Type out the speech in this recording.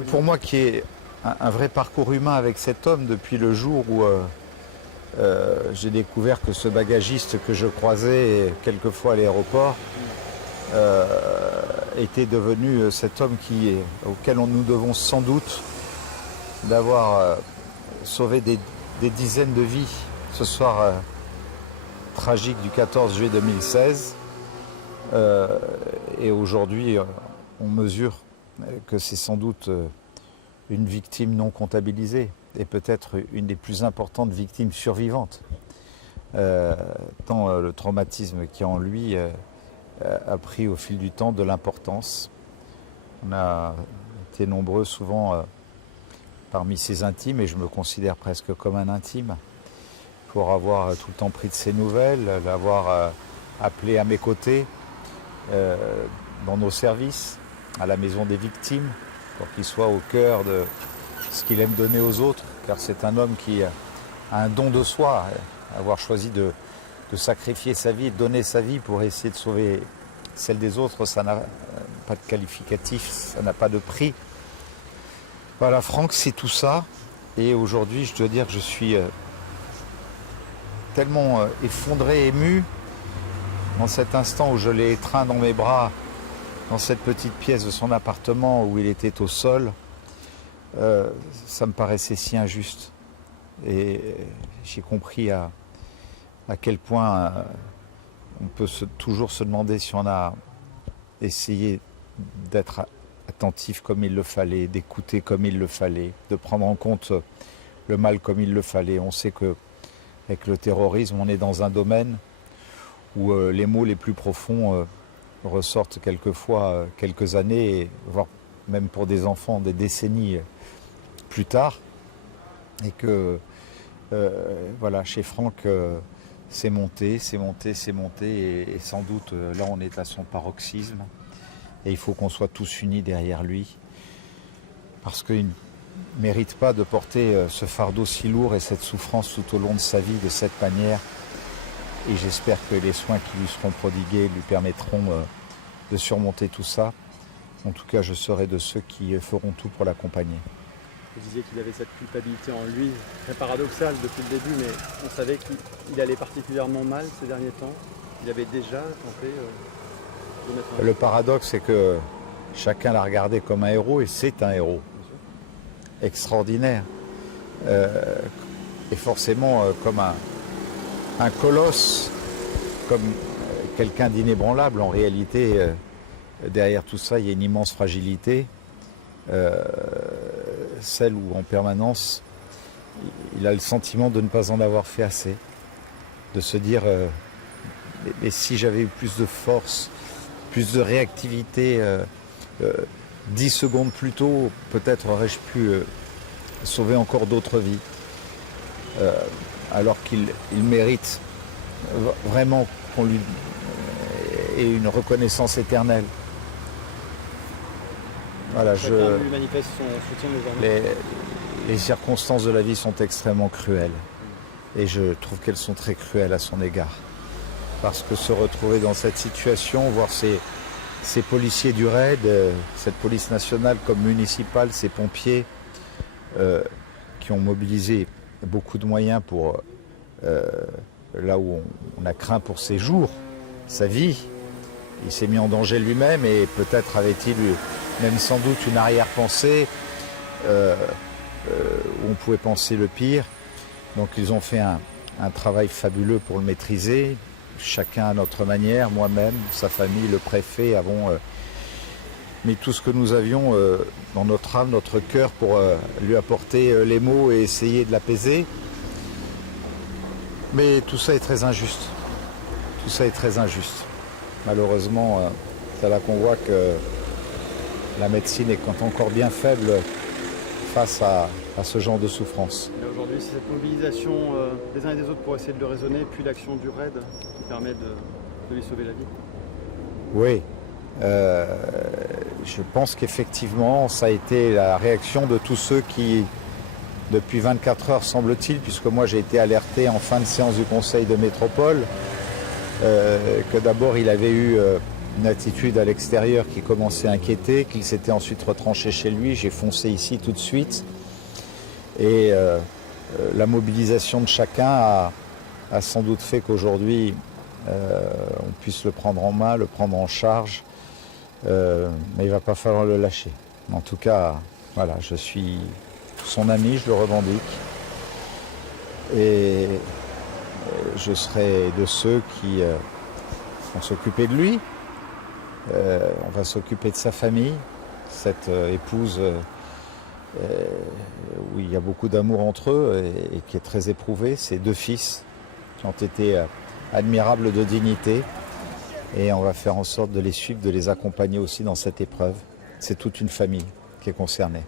pour moi qui est un vrai parcours humain avec cet homme depuis le jour où j'ai découvert que ce bagagiste que je croisais quelquefois à l'aéroport était devenu cet homme auquel nous devons sans doute d'avoir sauvé des dizaines de vies ce soir tragique du 14 juillet 2016. Et aujourd'hui, on mesure que c'est sans doute une victime non comptabilisée et peut-être une des plus importantes victimes survivantes. Tant le traumatisme qui en lui a pris au fil du temps de l'importance. On a été nombreux souvent parmi ses intimes, et je me considère presque comme un intime, pour avoir tout le temps pris de ses nouvelles, l'avoir appelé à mes côtés dans nos services, à la maison des victimes, pour qu'il soit au cœur de ce qu'il aime donner aux autres, car c'est un homme qui a un don de soi, avoir choisi de sacrifier sa vie, de donner sa vie pour essayer de sauver celle des autres, ça n'a pas de qualificatif, ça n'a pas de prix. Voilà, Franck, c'est tout ça. Et aujourd'hui, je dois dire que je suis tellement effondré, ému, dans cet instant où je l'ai étreint dans mes bras, dans cette petite pièce de son appartement où il était au sol. Ça me paraissait si injuste. Et j'ai compris à quel point on peut toujours se demander si on a essayé d'être attentif comme il le fallait, d'écouter comme il le fallait, de prendre en compte le mal comme il le fallait. On sait qu'avec le terrorisme, on est dans un domaine où les maux les plus profonds ressortent quelquefois quelques années, voire même pour des enfants, des décennies plus tard. Et que, voilà, chez Franck, c'est monté, et sans doute, là, on est à son paroxysme. Et il faut qu'on soit tous unis derrière lui, parce qu'il ne mérite pas de porter ce fardeau si lourd et cette souffrance tout au long de sa vie de cette manière. Et j'espère que les soins qui lui seront prodigués lui permettront de surmonter tout ça. En tout cas, je serai de ceux qui feront tout pour l'accompagner. Vous disiez qu'il avait cette culpabilité en lui, très paradoxale depuis le début, mais on savait qu'il allait particulièrement mal ces derniers temps. Il avait déjà tenté de mettre Le paradoxe, c'est que chacun l'a regardé comme un héros, et c'est un héros extraordinaire. Et forcément comme un colosse, comme quelqu'un d'inébranlable. En réalité, derrière tout ça, il y a une immense fragilité, celle où en permanence, il a le sentiment de ne pas en avoir fait assez, de se dire mais si j'avais eu plus de force, plus de réactivité, 10 secondes plus tôt, peut-être aurais-je pu sauver encore d'autres vies. Alors qu'il mérite vraiment qu'on lui ait une reconnaissance éternelle. Voilà, Chacun lui manifeste son soutien désormais. Les circonstances de la vie sont extrêmement cruelles. Et je trouve qu'elles sont très cruelles à son égard. Parce que se retrouver dans cette situation, voir ces policiers du RAID, cette police nationale comme municipale, ces pompiers qui ont mobilisé beaucoup de moyens pour là où on a craint pour ses jours, sa vie. Il s'est mis en danger lui-même, et peut-être avait-il même sans doute une arrière-pensée où on pouvait penser le pire. Donc ils ont fait un travail fabuleux pour le maîtriser, chacun à notre manière, moi-même, sa famille, le préfet, avons mis tout ce que nous avions dans notre âme, notre cœur, pour lui apporter les mots et essayer de l'apaiser. Mais tout ça est très injuste. Tout ça est très injuste. Malheureusement, c'est là qu'on voit que la médecine est encore bien faible face à ce genre de souffrance. Aujourd'hui, c'est cette mobilisation des uns et des autres pour essayer de le raisonner, puis l'action du RAID qui permet de lui sauver la vie. Oui, je pense qu'effectivement, ça a été la réaction de tous ceux qui, depuis 24 heures semble-t-il, puisque moi j'ai été alerté en fin de séance du Conseil de métropole, que d'abord il avait eu une attitude à l'extérieur qui commençait à inquiéter, qu'il s'était ensuite retranché chez lui. J'ai foncé ici tout de suite. Et la mobilisation de chacun a sans doute fait qu'aujourd'hui, on puisse le prendre en main, le prendre en charge. Mais il ne va pas falloir le lâcher. En tout cas, voilà, je suis son ami, je le revendique. Et je serai de ceux qui vont s'occuper de lui. On va s'occuper de sa famille, cette épouse où il y a beaucoup d'amour entre eux et qui est très éprouvée. Ses 2 fils qui ont été admirables de dignité. Et on va faire en sorte de les suivre, de les accompagner aussi dans cette épreuve. C'est toute une famille qui est concernée.